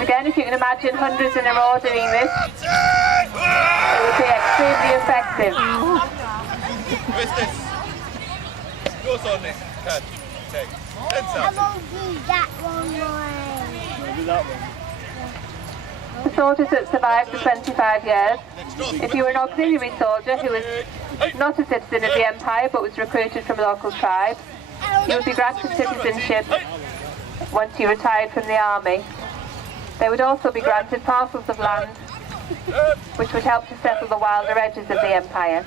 Again, if you can imagine hundreds in a row doing this, it would be extremely effective. Where's this? Goes on this. Can. Take. I won't do that one, Do that one. The soldiers that survived for 25 years, if you were an auxiliary soldier who was not a citizen of the Empire but was recruited from a local tribe, you would be granted citizenship once you retired from the army. They would also be granted parcels of land which would help to settle the wilder edges of the Empire.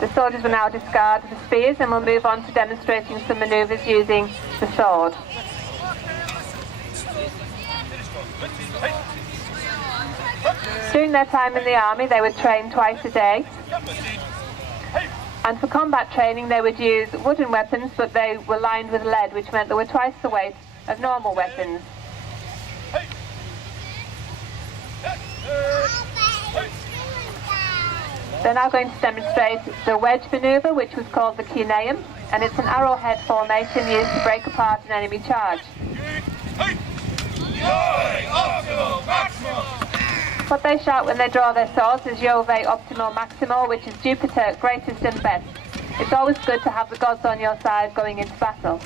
The soldiers will now discard the spears and will move on to demonstrating some manoeuvres using the sword. During their time in the army, they would train twice a day. And for combat training, they would use wooden weapons, but they were lined with lead, which meant they were twice the weight of normal weapons. They're now going to demonstrate the wedge manoeuvre, which was called the Kineum, and it's an arrowhead formation used to break apart an enemy charge. What they shout when they draw their swords is Jove Optimo Maximo, which is Jupiter, greatest and best. It's always good to have the gods on your side going into battle.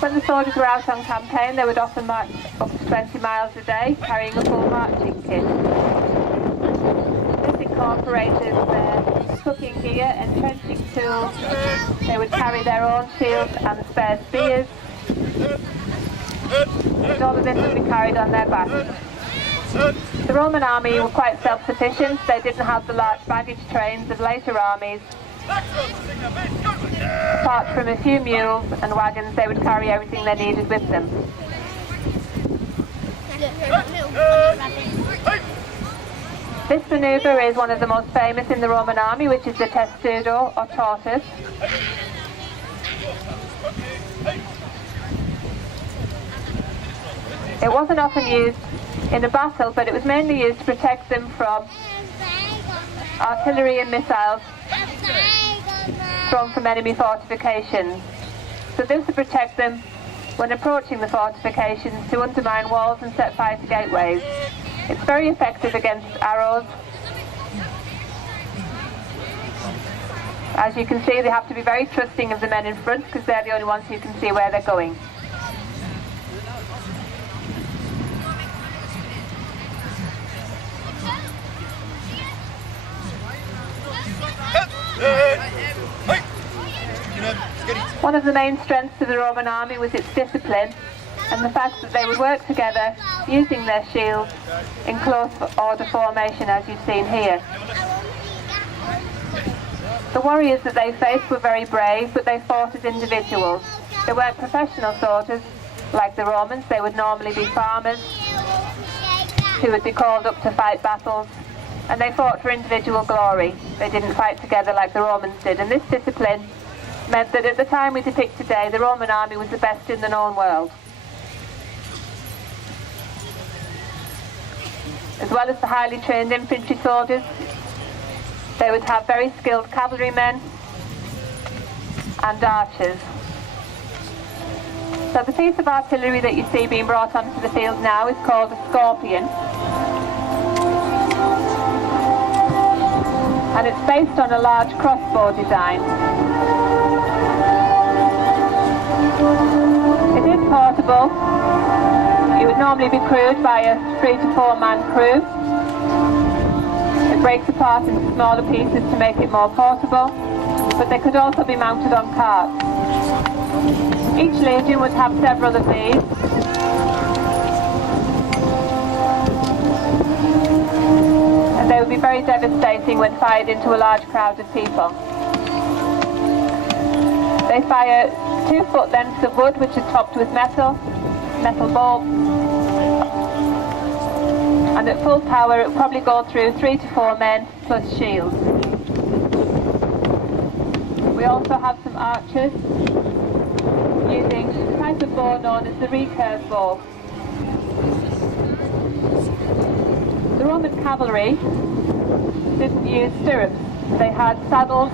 When the soldiers were out on campaign, they would often march up to 20 miles a day, carrying a full marching kit. This incorporated their cooking gear, entrenching tools. They would carry their own shields and spare spears. And all of this would be carried on their backs. The Roman army were quite self-sufficient. They didn't have the large baggage trains of later armies. Apart from a few mules and wagons, they would carry everything they needed with them. This manoeuvre is one of the most famous in the Roman army, which is the testudo or tortoise. It wasn't often used in a battle, but it was mainly used to protect them from artillery and missiles thrown from enemy fortifications. So this would protect them when approaching the fortifications to undermine walls and set fire to gateways. It's very effective against arrows. As you can see, they have to be very trusting of the men in front because they're the only ones who can see where they're going. One of the main strengths of the Roman army was its discipline and the fact that they would work together using their shields in close order formation, as you've seen here. The warriors that they faced were very brave, but they fought as individuals. They weren't professional soldiers like the Romans. They would normally be farmers who would be called up to fight battles, and they fought for individual glory. They didn't fight together like the Romans did, and this discipline meant that at the time we depict today, the Roman army was the best in the known world. As well as the highly trained infantry soldiers, they would have very skilled cavalrymen and archers. So the piece of artillery that you see being brought onto the field now is called a scorpion. And it's based on a large crossbow design. It is portable. It would normally be crewed by a 3 to 4 man crew. It breaks apart into smaller pieces to make it more portable, but they could also be mounted on carts. Each legion would have several of these. And they would be very devastating when fired into a large crowd of people. They fire 2-foot lengths of wood which are topped with metal bulbs, and at full power it will probably go through 3 to 4 men plus shields. We also have some archers using a type of bow known as the recurve bow. The Roman cavalry didn't use stirrups. They had saddles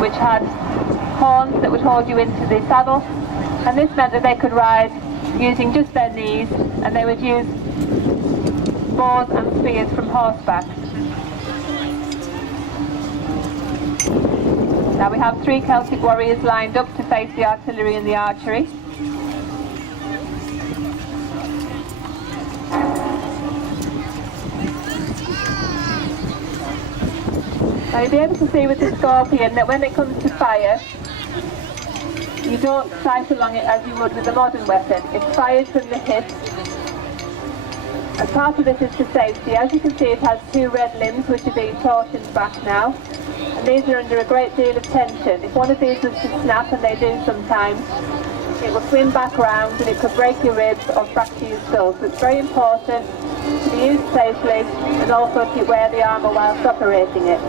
which had horns that would hold you into the saddle, and this meant that they could ride using just their knees, and they would use bows and spears from horseback. Now we have 3 Celtic warriors lined up to face the artillery and the archery. Now you'll be able to see with the Scorpion that when it comes to fire, you don't sight along it as you would with a modern weapon. It's fired from the hip, and part of this is for safety. As you can see, it has 2 red limbs which are being torsioned back now, and these are under a great deal of tension. If one of these was to snap, and they do sometimes, it will swing back round and it could break your ribs or fracture your skull. So it's very important to be used safely and also to wear the armour whilst operating it.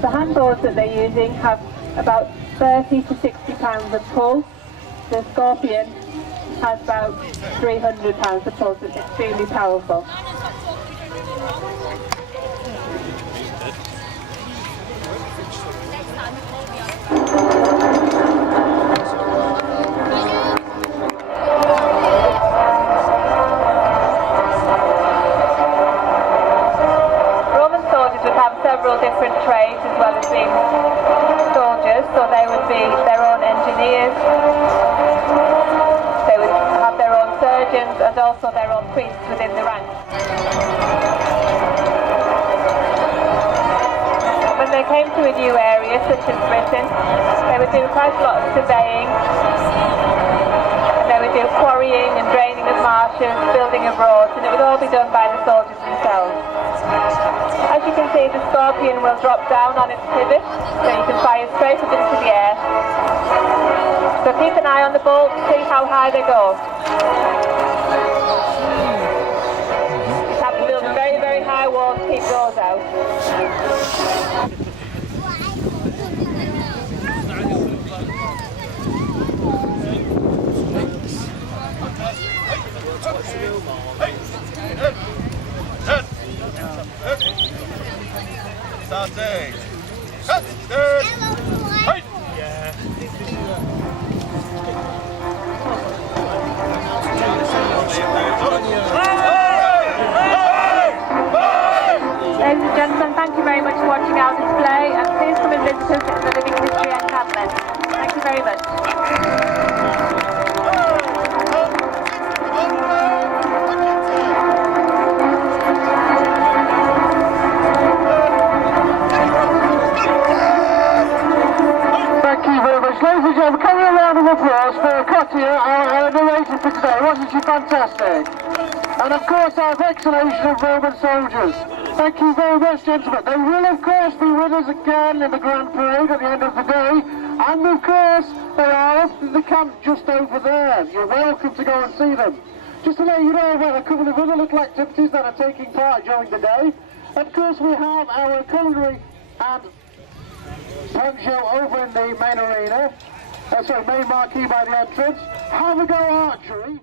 The handbows that they're using have about 30 to 60 pounds of pull. The Scorpion has about 300 pounds of pull, so it's extremely powerful. Several different trades as well as being soldiers, so they would be their own engineers, they would have their own surgeons and also their own priests within the ranks. When they came to a new area such as Britain, they would do quite a lot of surveying, and they would do quarrying and draining of marshes, building of roads, and it would all be done by the soldiers themselves. As you can see, the Scorpion will drop down on its pivot, so you can fire straight up into the air. So keep an eye on the bolts, see how high they go. You have to build a very, very high wall to keep those out. Starting. Cut. Third. Right. Yeah. Ladies and gentlemen, thank you very much for watching our display, and please come and visit us at the Living History Encampment. Thank you very much. Ladies and gentlemen, can we have a round of applause for Katia, our narrator for today? Wasn't she fantastic? And of course our vaccination of Roman soldiers. Thank you very much, gentlemen. They will of course be with us again in the Grand Parade at the end of the day. And of course they are up in the camp just over there. You're welcome to go and see them. Just to let you know about a couple of other little activities that are taking part during the day. Of course we have our culinary and punk show over in the main arena, main marquee by the entrance. Have a go archery.